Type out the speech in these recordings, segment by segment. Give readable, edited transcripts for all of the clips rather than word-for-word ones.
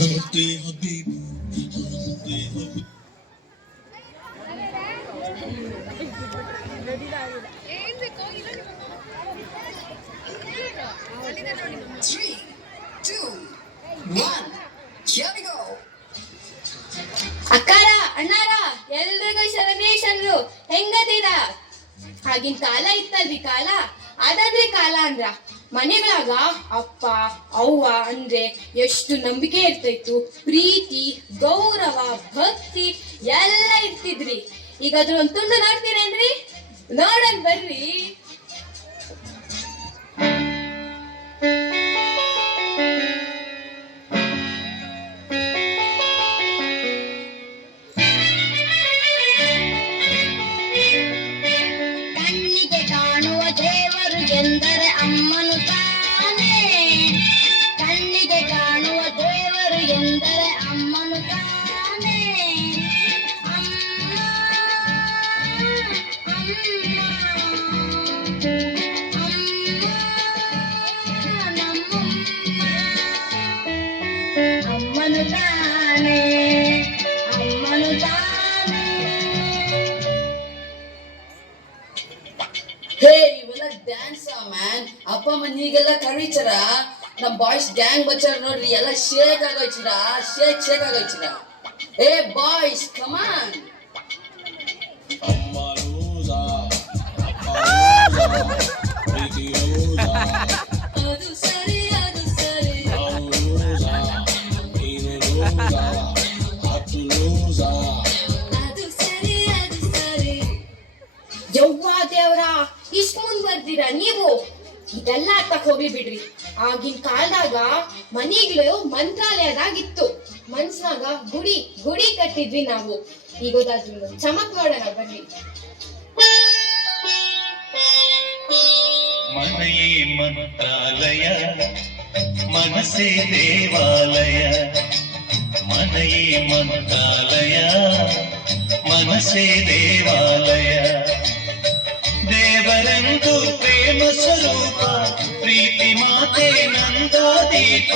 Three, two, one, here we go. ಅಕ್ಕಾರ ಅಣ್ಣಾರ ಎಲ್ರಿಗೂ ಶರಣೇಶನ್ರು ಹೆಂಗದೀರ? ಆಗಿನ ಕಾಲ ಇತ್ತಲ್ರಿ ಕಾಲ, ಅದಂದ್ರಿ ಕಾಲ ಅಂದ್ರ ಮನೆಗಳಾಗ ಅಪ್ಪ ಅವ್ವ ಅಂದ್ರೆ ಎಷ್ಟು ನಂಬಿಕೆ ಇರ್ತಿತ್ತು, ಪ್ರೀತಿ ಗೌರವ ಭಕ್ತಿ ಎಲ್ಲ ಇರ್ತಿದ್ರಿ. ಈಗ ಅದ್ರ ಒಂದು ತುಂಡು ನೋಡ್ತೀರೇನ್ರಿ? ನೋಡನ್ ಬರ್ರಿ. ಕಣ್ಣಿಗೆ ಕಾಣುವ ದೇವರು ಎಂದರೆ ಅಮ್ಮನು ತಾನೇ. ಕಣ್ಣಿಗೆ ಕಾಣುವ ದೇವರು ಎಂದರೆ ಅಮ್ಮನು ತಾನೇ. ಅಮ್ಮ ಅಮ್ಮನು ತಾನೇ, ಅಮ್ಮನು ತಾನೇ. ಹೇ ಇವೆಲ್ಲ ಡ್ಯಾನ್ಸ್ ಮ್ಯಾನ್. ಅಪ್ಪ ಮನೀಗೆಲ್ಲ ಕರೀಚಾರ, ನಮ್ ಬಾಯ್ಸ್ ಗ್ಯಾಂಗ್ ಬಚ್ಚಾರ ನೋಡ್ರಿ, ಎಲ್ಲ ಶೇಕ್ ಆಗೋಯ್ಚಿರ, ಶೇಕ್ ಆಗೋಯ್ಚಿರ. ಏ ಬಾಯ್ಸ್ ಕಮಾನ್. ಅದು ಸರಿ ಅದು ಸರಿ. ಅದು ಸರಿ ಅದು ಸರಿ. ಯವ್ವ ದೇವ್ರ, ಇಷ್ಟ ಮುಂದ್ವರ್ದಿರ ನೀವು? ಇದೆಲ್ಲ ಅರ್ಥಕ್ ಹೋಗ್ಲಿ ಬಿಡ್ರಿ. ಆಗಿನ ಕಾಲದಾಗ ಮನಿಗಳು ಮಂತ್ರಾಲಯದಾಗಿತ್ತು, ಮನ್ಸ್ನಾಗ ಗುಡಿ ಗುಡಿ ಕಟ್ಟಿದ್ವಿ ನಾವು. ಈಗೋದಾದ್ರು ಚಮಕ್ ನೋಡೋಣ ಬನ್ನಿ. ಮನೆಯೇ ಮಂತ್ರಾಲಯ, ಮನಸ್ಸೇ ದೇವಾಲಯ. ಮನೆಯೇ ಮಂತ್ರಾಲಯ, ಮನಸ್ಸೇ ದೇವಾಲಯ. ದೇವರೆಂದು ಪ್ರೇಮ ಸ್ವರೂಪ, ಪ್ರೀತಿ ಮಾತೆ ನಂದಾದೀಪ.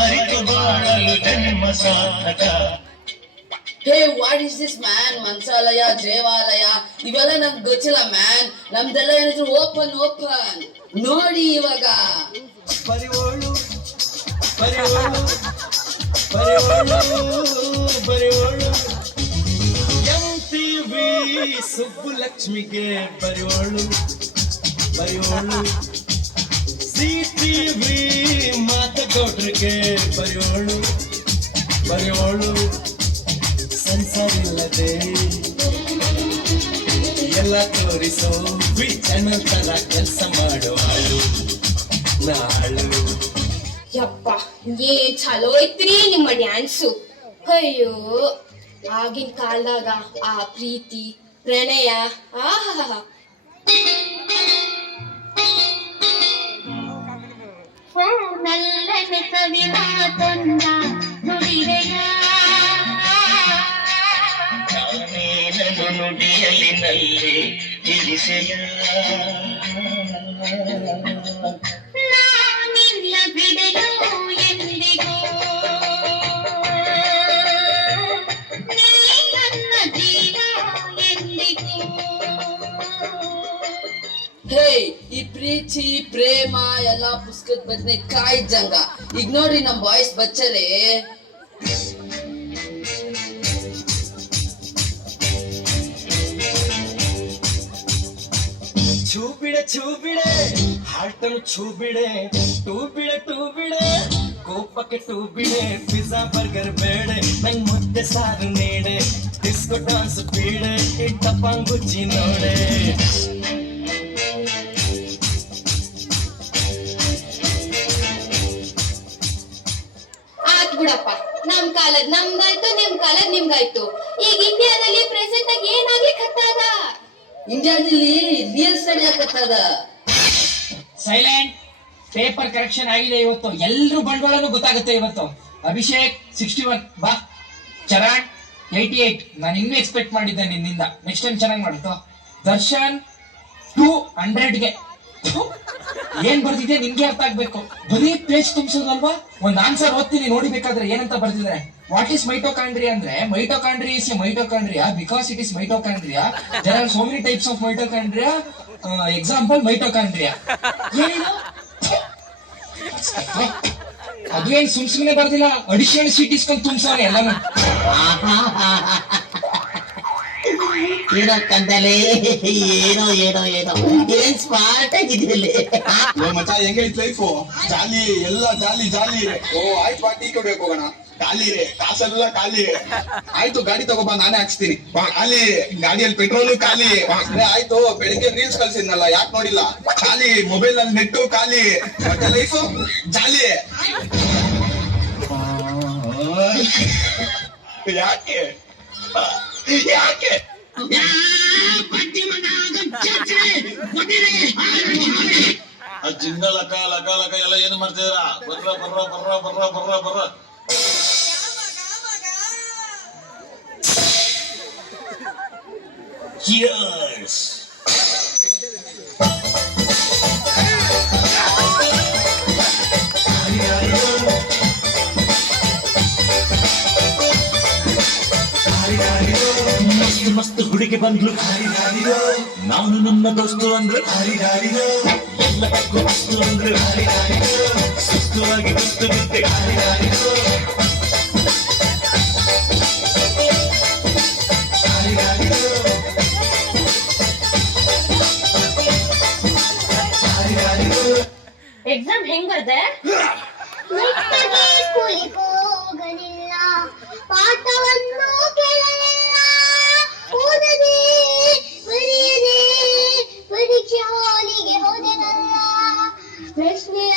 ಅರಿತು ಬಾಳಲು ಜನ್ಮ ಸಾರ್ಥಕ. Hey what is this man? Mantralaya ದೇವಾಲಯ ಇವೆಲ್ಲ ನಮ್ಗೆ ಗೊತ್ತಿಲ್ಲ ಮ್ಯಾನ್. ನಮ್ದೆಲ್ಲ ಏನಿದ್ರು ಓಪನ್ ಓಪನ್ ನೋಡಿ ಇವಾಗ. ಪರಿವೋಳು ಪರಿವೋಳು ಪರಿವೋಳು ಪರಿವೋಳು. MTV ಸುಬ್ಬುಲಕ್ಷ್ಮಿಗೆ ಪರಿವೋಳು ಪರಿವೋಳು. CTV ಮಾತುಕೊಟ್ರಿಗೆ ಪರಿವೋಳು ಪರಿವೋಳು. ಸಂಸಾರಿಲ್ಲದೆ ಎಲ್ಲ ತೋರಿಸೋ ಚಾನಲ್ ತರ ಕೆಲಸ ಮಾಡೋ ಹಾಳು ನಾಳು. ಯಪ್ಪ ಏನ್ ಚಲೋ ಐತ್ರಿ ನಿಮ್ಮ ಡ್ಯಾನ್ಸು. ಅಯ್ಯೋ ಆಗಿನ ಕಾಲದಾಗ ಆ ಪ್ರೀತಿ ಪ್ರಣಯ ಆಹಾ. ನಲ್ಲನೆ ಸವಿ ಮಾತೊಂದ ನುಡಿರೆಯ. ನಾನೇನನು ನುಡಿಯಲಿ ನಲ್ಲಿ ತಿಳಿಸೆಯ. ನಾನಿಲ್ಲ ಬಿಡಲು ಎಂದಿಗೂ, ನೀ ನನ್ನ ಜೀವ ಎಂದಿಗೂ. ಹೇ ಈ ಪ್ರೀತಿ ಪ್ರೇಮ ಎಲ್ಲ ಪುಸ್ತಕದ ಬದನೆಕಾಯಿ ಇದ್ದಂಗ. ಈಗ ನೋಡ್ರಿ ನಮ್ ಬಾಯ್ಸ್ ಬಚ್ಚರೇ. ಛೂಬಿಡೆ ಹಾಲ್ಟನು ಛೂಬಿಡೆ. ಟೂ ಬಿಡೆ ಕೋಪಕ್ಕೆ ಟೂ ಬಿಡೆ. ಪಿಜ್ಜಾ ಬರ್ಗರ್ ಬೇಡೆ, ನಂಗ್ ಮುದ್ದೆ ಸಾರು ನೀಡೆ. ಡಿಸ್ಕೋ ಡಾನ್ಸ್ ಬೀಡೆ, ಇಟ್ಟಪ್ಪಂಗುಚ್ಚಿ ನೋಡೆ. ಆತ್ ಬಿಡಪ್ಪ, ನಮ್ ಕಾಲದ್ ನಮ್ದಾಯ್ತು, ನಿಮ್ ಕಾಲದ್ ನಿಮ್ಗಾಯ್ತು. ಈಗ ಇಂಡಿಯಾದಲ್ಲಿ ಪ್ರೆಸೆಂಟ್ ಆಗಿ ಏನಾಗ್ಲಿಕ್ಕತ್ತದ? ಇಂಡಿಯಾದಲ್ಲಿ ರಿಯಲ್ ಸ್ಟಡಿ ಆಗತ್ತದ. ಸೈಲೆಂಟ್. ಪೇಪರ್ ಕರೆಕ್ಷನ್ ಆಗಿದೆ ಇವತ್ತು, ಎಲ್ರು ಬಂಡವಾಳನು ಗೊತ್ತಾಗುತ್ತೆ ಇವತ್ತು. ಅಭಿಷೇಕ್ 61 ಬಾ. ಚರಣ್ 88. ನಾನು ಇನ್ನೂ ಎಕ್ಸ್ಪೆಕ್ಟ್ ಮಾಡಿದ್ದೆ ನಿನ್ನಿಂದ. ನೆಕ್ಸ್ಟ್ ಟೈಮ್ ಚೆನ್ನಾಗಿ ಮಾಡುತ್ತೋ. ದರ್ಶನ್ 200ಗೆ. ಏನ್ ಬರ್ದಿದೆ ನಿನ್ಗೆ ಅರ್ಥ ಆಗ್ಬೇಕು. ಬರೀ ಪೇಜ್ ತುಂಬಿಸೋದಲ್ವಾ? ಒಂದ್ ಆನ್ಸರ್ ಓದ್ತೀನಿ ನೋಡಿ ಬೇಕಾದ್ರೆ ಏನಂತ ಬರ್ದಿದ್ದಾರೆ. ವಾಟ್ ಈಸ್ ಮೈಟೋಕಾಂಡ್ರಿಯಾ ಅಂದ್ರೆ mitochondria is a mitochondria because it is mitochondria. There are so many types of mitochondria. Example mitochondria. ಏನಿದು? ಅದು ಏನ್ ಸುಮ್ನೆ ಬರ್ದಿಲ್ಲ, ಅಡಿಷನಲ್ ಶೀಟ್ ಇಸ್ಕೊಂಡು ತುಂಬಿಸೋನೆ ಎಲ್ಲಾನು. ಏನೋ ಕಂದಲೆ, ಏನೋ ಏನೋ ಏನೋ ಏನ್ ಸ್ಮಾರ್ಟ್ ಆಗಿದೆಯಲ್ಲಿ. ಮಚ್ಚ ಹೆಂಗೈತ್ ಲೈಫು? ಜಾಲಿ, ಎಲ್ಲ ಜಾಲಿ ಜಾಲಿ. ಓ ಆಯ್ತು ಬಾ, ಟೀ ಕೊಡ್ಬೇಕು ಹೋಗೋಣ. ಖಾಲಿ ರೇ, ಕಾಸೆಲ್ಲ ಖಾಲಿ. ಆಯ್ತು ಗಾಡಿ ತಗೋಬಾ, ನಾನೇ ಹಾಕ್ಸ್ತೀನಿ. ಖಾಲಿ ಗಾಡಿಯಲ್ಲಿ ಪೆಟ್ರೋಲು ಖಾಲಿ. ಆಯ್ತು ಬೆಳಿಗ್ಗೆ ರೀಲ್ಸ್ ಕಳ್ಸಿದ್ನಲ್ಲ, ಯಾಕೆ ನೋಡಿಲ್ಲ? ಖಾಲಿ ಮೊಬೈಲ್ ಅಲ್ಲಿ ನೆಟ್ಟು ಖಾಲಿ. ಮತ್ತೆ ಲೈಫು ಜಾಲಿ. ಯಾಕೆ ಯಾಕೆ ಆ ಜಿಂಗ ಲಕ ಲಕ ಲಕ ಎಲ್ಲ ಏನು ಮಾಡ್ತಿದ್ರ? ಬರ್ರ ಬರ್ರ ಬರ್ರ ಬರ್ರ ಬರ್ರ ಬರ್ರ. Cheers. ಮಸ್ತ್ ಮಸ್ತ್ ಹುಡುಗಿ ಬಂದ್ಲು, ನಾನು ನನ್ನ ದೋಸ್ತು ಅಂದ್ರು, ಎಲ್ಲಕ್ಕೂ ಮಸ್ತು ಅಂದ್ರು, ಸುಸ್ತುವಾಗಿ ಕುಸ್ತು ಬಿದ್ದೆ. ಎಕ್ಸಾಮ್ ಹೆಂಗ್ ಬರ್ದೆ? ನೆಟ್ಟಗೆ ಸ್ಕೂಲಿಗೆ ಹೋಗಲಿಲ್ಲ, ಪಾಠವನ್ನು ಕೇಳಲಿಲ್ಲ, ಓದದೆ ಬರೆಯದೆ ಪರೀಕ್ಷೆ ಹಾಲಿಗೆ ಹೋದೆನಲ್ಲ. ಪ್ರಶ್ನೆಯ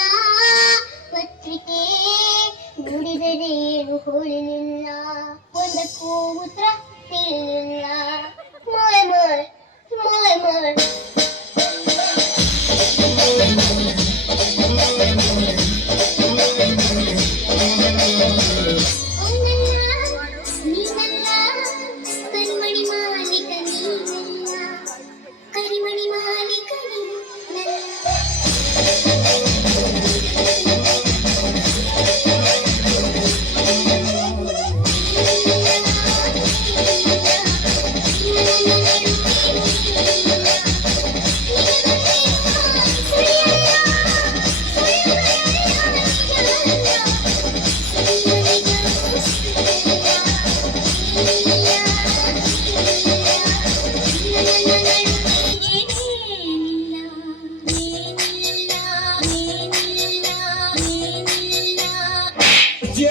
ಪತ್ರಿಕೆ ನೋಡಿದರೆ ಏನು ಹೋಳಲಿಲ್ಲ, ಒಂದಕ್ಕೂ ಉತ್ತರ ತಿಳಿಲಿಲ್ಲ. ಮೊಳೆ ಮೊಳೆ ಮೊಳೆ ಮೊಳೆ. ಕರಿಮಣಿ ಮಾಲೀಕ ನೀನಲ್ಲ, ಕರಿಮಣಿ ಮಾಲೀಕ ನೀನಲ್ಲ.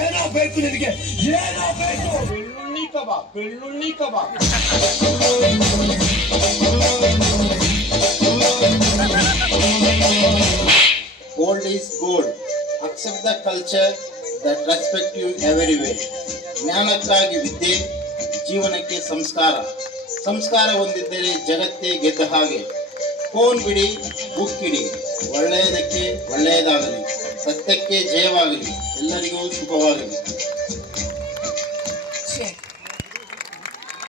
ಏನೋ ಬೇಕು ನಿನಗೆ? ಏನೋ ಬೇಕು? ಬೆಳ್ಳುಳ್ಳಿ ಕಬಾಬ್, ಬೆಳ್ಳುಳ್ಳಿ ಕಬಾಬ್. Old is gold. Accept the culture that respect you everywhere. ಜ್ಞಾನಕ್ಕಾಗಿ ವಿದ್ಯೆ, ಜೀವನಕ್ಕೆ ಸಂಸ್ಕಾರ. ಸಂಸ್ಕಾರ ಹೊಂದಿದ್ದರೆ ಜಗತ್ತೇ ಗೆದ್ದ ಹಾಗೆ. ಫೋನ್ ಬಿಡಿ, ಬುಕ್ ಇಡಿ, ಒಳ್ಳೆಯದಕ್ಕೆ ಒಳ್ಳೆಯದಾಗಲಿ, ಸತ್ಯಕ್ಕೆ ಜಯವಾಗಲಿ, ಎಲ್ಲರಿಗೂ ಶುಭವಾಗಲಿ.